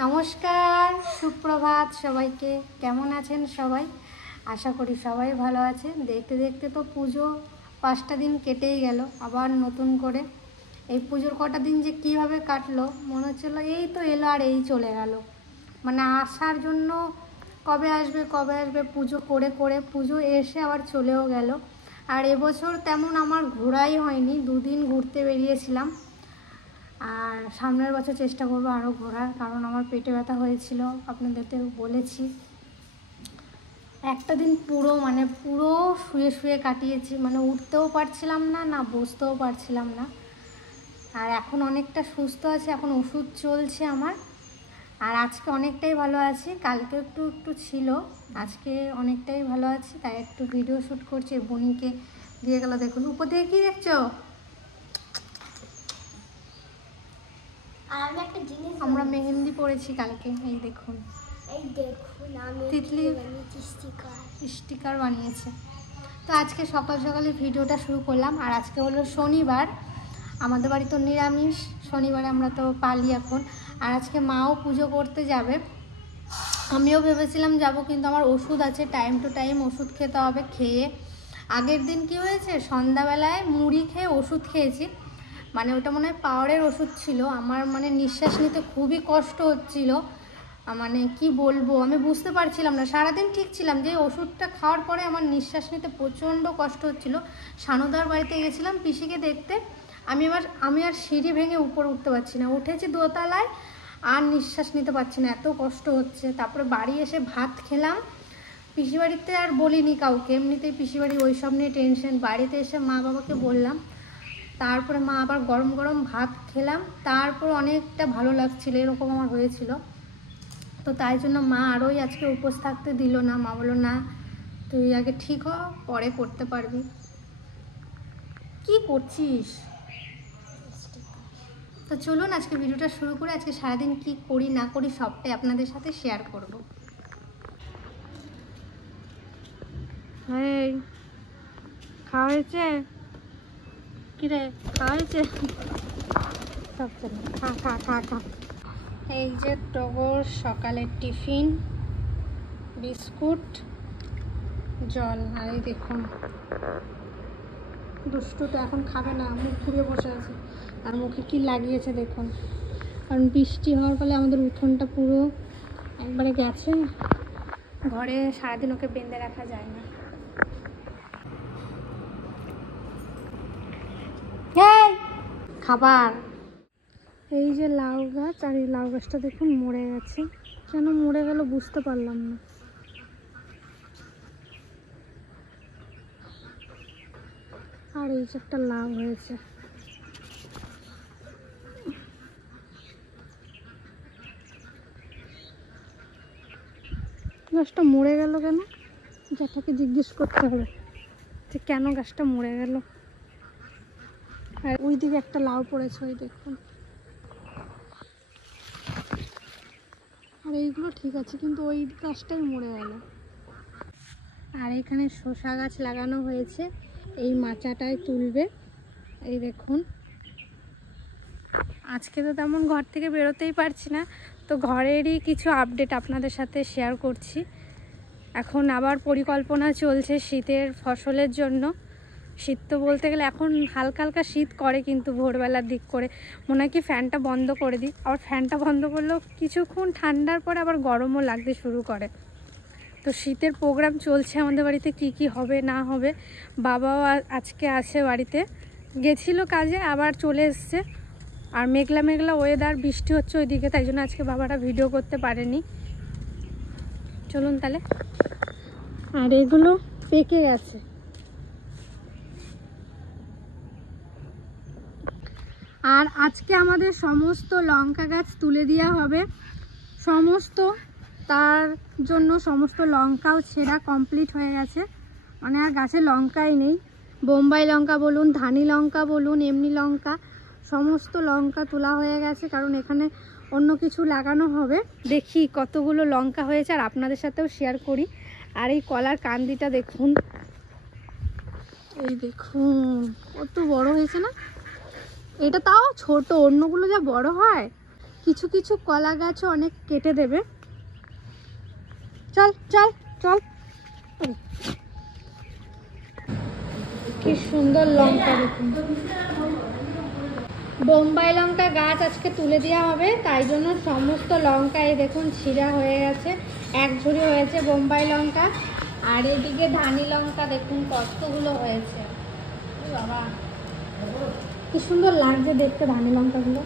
নমস্কার, সুপ্রভাত সবাইকে। কেমন আছেন সবাই? আশা করি সবাই ভালো আছেন। দেখতে দেখতে তো পুজো 5টা দিন কেটেই গেল। আবার নতুন করে এই পুজোর কটা দিন যে কীভাবে কাটলো মনে হচ্ছিলো এই তো এলো আর এই চলে গেল। মানে আসার জন্য কবে আসবে পুজো করে করে পুজো এসে আবার চলেও গেল। আর এবছর তেমন আমার ঘোরাই হয়নি, 2 দিন ঘুরতে বেরিয়েছিলাম। আর সামনের বছর চেষ্টা করবো আরও ঘোরার, কারণ আমার পেটে ব্যথা হয়েছিল, আপনাদেরকে বলেছি। একটা দিন পুরো শুয়ে শুয়ে কাটিয়েছি, মানে উঠতেও পারছিলাম না, না বসতেও পারছিলাম না। আর এখন অনেকটা সুস্থ আছি, এখন ওষুধ চলছে আমার। আর আজকে অনেকটাই ভালো আছি, কালকে একটু ছিল, আজকে অনেকটাই ভালো আছি। তাই একটু ভিডিও শ্যুট করছি। বনিকে দিয়ে গেল, দেখুন উপর থেকে কী দেখছো? আর আমি একটা জিনিস আমরা মেহেন্দি পড়েছি কালকে, এই দেখুন। এই দেখুন আমি তিতলি স্টিকার বানিয়েছে। তো আজকে সকাল সকালে ভিডিওটা শুরু করলাম। আর আজকে হলো শনিবার, আমাদের বাড়ি তো নিরামিষ, শনিবারে আমরা তো পালি এখন। আর আজকে মাও পুজো করতে যাবে, আমিও ভেবেছিলাম যাব, কিন্তু আমার ওষুধ আছে, টাইম টু টাইম ওষুধ খেতে হবে। খেয়ে আগের দিন কি হয়েছে, সন্ধ্যাবেলায় মুড়ি খেয়ে ওষুধ খেয়েছি, মানে ওটা মনে হয় পাওয়ারের ওষুধ ছিল। আমার মানে নিঃশ্বাস নিতে খুবই কষ্ট হচ্ছিল, মানে কি বলবো আমি বুঝতে পারছিলাম না। সারাদিন ঠিক ছিলাম, যে ওষুধটা খাওয়ার পরে আমার নিঃশ্বাস নিতে প্রচণ্ড কষ্ট হচ্ছিল। সানুদার বাড়িতে গেছিলাম পিসিকে দেখতে, আমি আর সিঁড়ি ভেঙে উপরে উঠতে পারছি না, উঠেছি দোতলায়, আর নিঃশ্বাস নিতে পারছি না, এত কষ্ট হচ্ছে। তারপরে বাড়ি এসে ভাত খেলাম। পিসি বাড়িতে আর বলিনি কাউকে, এমনিতেই পিসি বাড়ি ওই সব নিয়ে টেনশন। বাড়িতে এসে মা বাবাকে বললাম, তারপরে মা আবার গরম গরম ভাত খেলাম, তারপর অনেকটা ভালো লাগছিল, এরকম আমার হয়েছিল। তো তাই জন্য মা আরোই আজকে উপোস থাকতে দিল না। মা বললো না, তুই আগে ঠিক হ, পরে করতে পারবি। কি করছিস? তো চলুন আজকে ভিডিওটা শুরু করে আজকে সারাদিন কি করি না করি সবটাই আপনাদের সাথে শেয়ার করব। এই খাওয়া হয়েছে? কিরে খাওয়া হয়েছে? সব চলে, খা খা খা খা। এই যে টগর সকালের টিফিন, বিস্কুট, জল। আর এই দেখুন দুষ্টু তো এখন খাবে না, মুখ ঘুরে বসে আছে। আর মুখে কি লাগিয়েছে দেখুন, কারণ বৃষ্টি হওয়ার ফলে আমাদের উঠোনটা পুরো একবারে গেছে, ঘরে সারাদিন ওকে বেঁধে রাখা যায় না। খাবার। এই যে লাউ গাছ, আর এই লাউ গাছটা দেখুন মরে গেছে, কেন মরে গেল বুঝতে পারলাম না। আর এই যে একটা লাউ হয়েছে। গাছটা মরে গেল কেন, যেটাকে জিজ্ঞেস করতে হবে যে কেন গাছটা মরে গেল। আর ওই দিকে একটা লাউ পড়েছে, ওই দেখুন। আর এইগুলো ঠিক আছে, কিন্তু ওই গাছটাই মরে গেল। আর এখানে শসা গাছ লাগানো হয়েছে, এই মাচাটায় তুলবে। এই দেখুন, আজকে তো তেমন ঘর থেকে বেরোতেই পারছি না, তো ঘরেরই কিছু আপডেট আপনাদের সাথে শেয়ার করছি। এখন আবার পরিকল্পনা চলছে শীতের ফসলের জন্য। শীত তো বলতে গেলে এখন হালকা হালকা শীত করে, কিন্তু ভোরবেলার দিক করে মনে হয় কি ফ্যানটা বন্ধ করে দিই। আবার ফ্যানটা বন্ধ করলেও কিছুক্ষণ ঠান্ডার পরে আবার গরমও লাগতে শুরু করে। তো শীতের প্রোগ্রাম চলছে আমাদের বাড়িতে, কি কি হবে না হবে। বাবাও আজকে আছে বাড়িতে, গেছিল কাজে, আবার চলে এসছে। আর মেঘলা মেঘলা ওয়েদার, বৃষ্টি হচ্ছে ওইদিকে, তাই জন্য আজকে বাবারা ভিডিও করতে পারেনি। চলুন তাহলে। আর এগুলো পেকে গেছে। আর আজকে আমাদের সমস্ত লঙ্কা গাছ তুলে দেওয়া হবে, সমস্ত। তার জন্য সমস্ত লঙ্কাও ছেঁড়া কমপ্লিট হয়ে গেছে, মানে আর গাছে লঙ্কাই নেই। বোম্বাই লঙ্কা বলুন, ধানি লঙ্কা বলুন, এমনি লঙ্কা, সমস্ত লঙ্কা তোলা হয়ে গেছে, কারণ এখানে অন্য কিছু লাগানো হবে। দেখি কতগুলো লঙ্কা হয়েছে আর আপনাদের সাথেও শেয়ার করি। আর এই কলার কান্দিটা দেখুন, এই দেখুন কত বড় হয়েছে না। এটা তাও ছোট, অন্যগুলো যা বড় হয় কিছু কিছু কলা গাছও অনেক কেটে দেবে। চল চল চল। কি সুন্দর লঙ্কা দেখুন, বোম্বাই লঙ্কা গাছ আজকে তুলে দেওয়া হবে, তাই জন্য সমস্ত লঙ্কা এই দেখুন ছিঁড়া হয়ে গেছে, এক ঝুড়ি হয়েছে বোম্বাই লঙ্কা। আর এদিকে ধানি লঙ্কা দেখুন কতগুলো হয়েছে। বাবা কি সুন্দর লাগছে দেখতে ধানি লঙ্কাগুলো।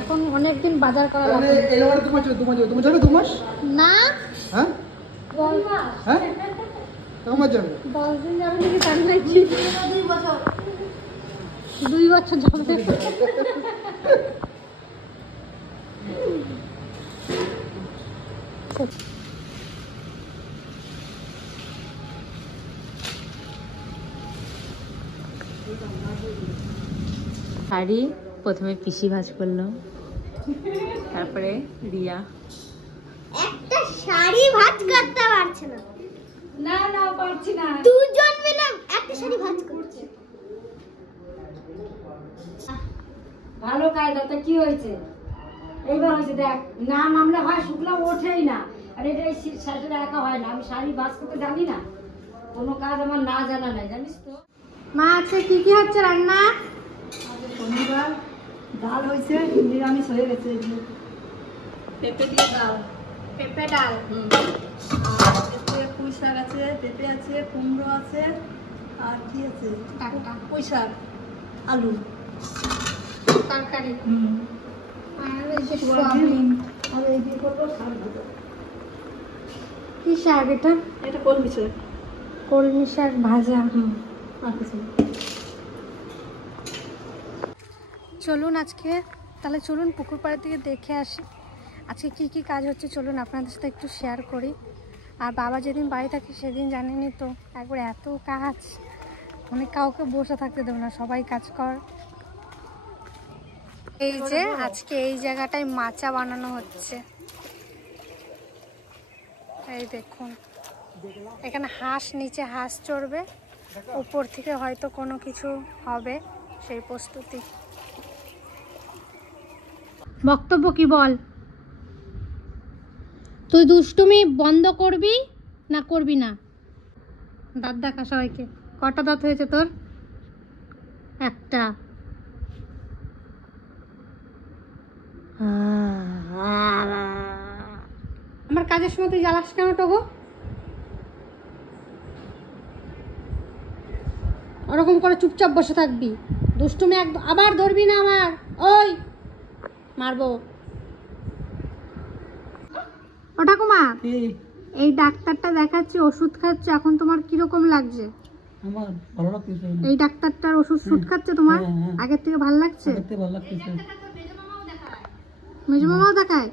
এখন অনেকদিন বাজার করা লাগবে না। 10 দিন যাবে নাকি তার নাকি 2 বছর যাবে। শাড়ি প্রথমে পিসি ভাজ করলো, তারপরে রিয়া। একটা শাড়ি ভাঁজ করতে পারছে না। না না পারছি না, দুজন মিলে একটা শাড়ি ভাঁজ করছে। ভালো কায়দাতে কি হয়েছে এইবার হয়েছে দেখ, না নামলে হয় শুকনো ওঠেই না। আর এটা এই শাড়িটা একা হয় না, আমি শাড়ি বাস করতে জানি না, কোনো কাজ আমার না জানা নাই জানিস তো। মা আজকে কি কি হচ্ছে রান্না? শনিবার ডাল হয়েছে, নিরামিষ হয়ে গেছে। পেঁপে দিয়ে ডাল, পেঁপে ডাল, পুঁই শাক আছে, পেঁপে আছে, কুমড়ো আছে, আর কি আছে পুঁই শাক, আলু তরকারি, আর এই যে সোয়াবিন। আর এই দিয়ে করবো শাক ভাজা। কি শাক এটা? এটা কলমি শাক। কলমি শাক ভাজা। আর কিছু না। চলুন আজকে তাহলে চলুন পুকুর পাড়ের দিকে দেখে আসি আজকে কি কি কাজ হচ্ছে। চলুন আপনাদের সাথে একটু শেয়ার করি। আর বাবা যেদিন বাড়ি থাকে সেদিন জানেনই তো, একবার এত কাজ, মানে কাউকে বসে থাকতে দেবো না, সবাই কাজ কর। এই যে আজকে এই জায়গাটায় মাচা বানানো হচ্ছে, এই দেখুন এখানে হাঁস, নিচে হাঁস চড়বে, উপর থেকে হয়তো কোনো কিছু হবে, সেই প্রস্তুতি। বক্তব্য কি বল? তুই দুষ্টুমি বন্ধ করবি না করবি না? দাঁত দেখা সবাইকে, কটা দাঁত হয়েছে তোর? একটা। আমার কাজের সময় তুই জ্বালাস কেন টগো? ওরকম করে চুপচাপ বসে থাকবি, দুষ্টুমি একদম আবার ধরবি না আমার, ওই মারবো। ও ঠাকুমা, এই ডাক্তারটা দেখাচ্ছি, ওষুধ খাচ্ছে, এখন তোমার কিরকম লাগছে? আমার ভালো লাগতেছে। এই ডাক্তারটার ওষুধ শুট খাচ্ছে তোমার? আগের থেকে ভালো লাগছে? ভালো লাগতেছে। মেজো মামাও দেখায়?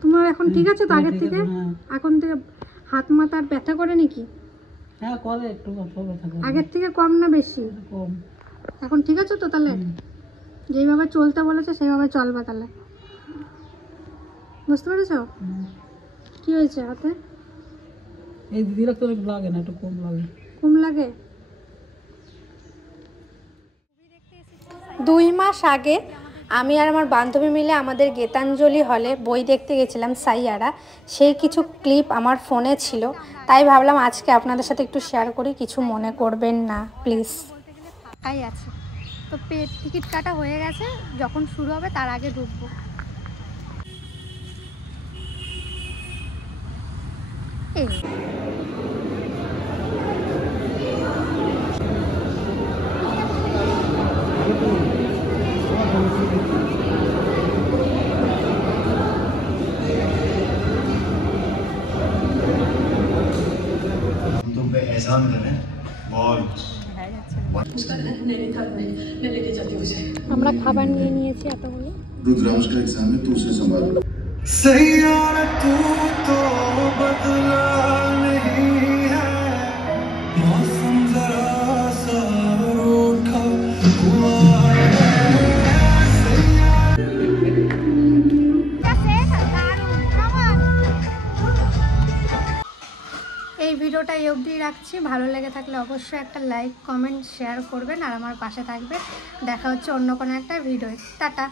তোমার এখন ঠিক আছে তো আগের থেকে? এখন থেকে হাত মাথার ব্যথা করে নাকি? হ্যাঁ করে, একটু ব্যথা করে। আগের থেকে কম না বেশি? কম। এখন ঠিক আছে তো? তাহলে যেইভাবে চলতে বলেছে সেইভাবে চলবে তাহলে, বুঝতে পেরেছো? কি হয়েছে হাতে? এই দিদিরা তো লাগে না, একটু কম লাগে। কম লাগে? 2 মাস আগে আমি আর আমার বান্ধবী মিলে আমাদের গীতাঞ্জলি হলে বই দেখতে গেছিলাম, সাইয়ারা। সেই কিছু ক্লিপ আমার ফোনে ছিল, তাই ভাবলাম আজকে আপনাদের সাথে একটু শেয়ার করি, কিছু মনে করবেন না প্লিজ। ফাঁকাই আছে তো, টিকিট কাটা হয়ে গেছে, যখন শুরু হবে তার আগে ঢুকবো। এই तुम पे एहसान करें बहुत। আমরা খাবার নিয়ে নিয়েছি এতগুলো। रुद्रांश का एग्जाम है, तू उसे संभाल। सैयारा तू तो बदला नहीं है, मौसम जरा सा रूठा हुआ है। এই ভিডিওটা এই অবধি রাখছি। ভালো লেগে থাকলে অবশ্যই একটা লাইক, কমেন্ট, শেয়ার করবেন আর আমার পাশে থাকবেন। দেখা হচ্ছে অন্য কোনো একটা ভিডিও। টাটা।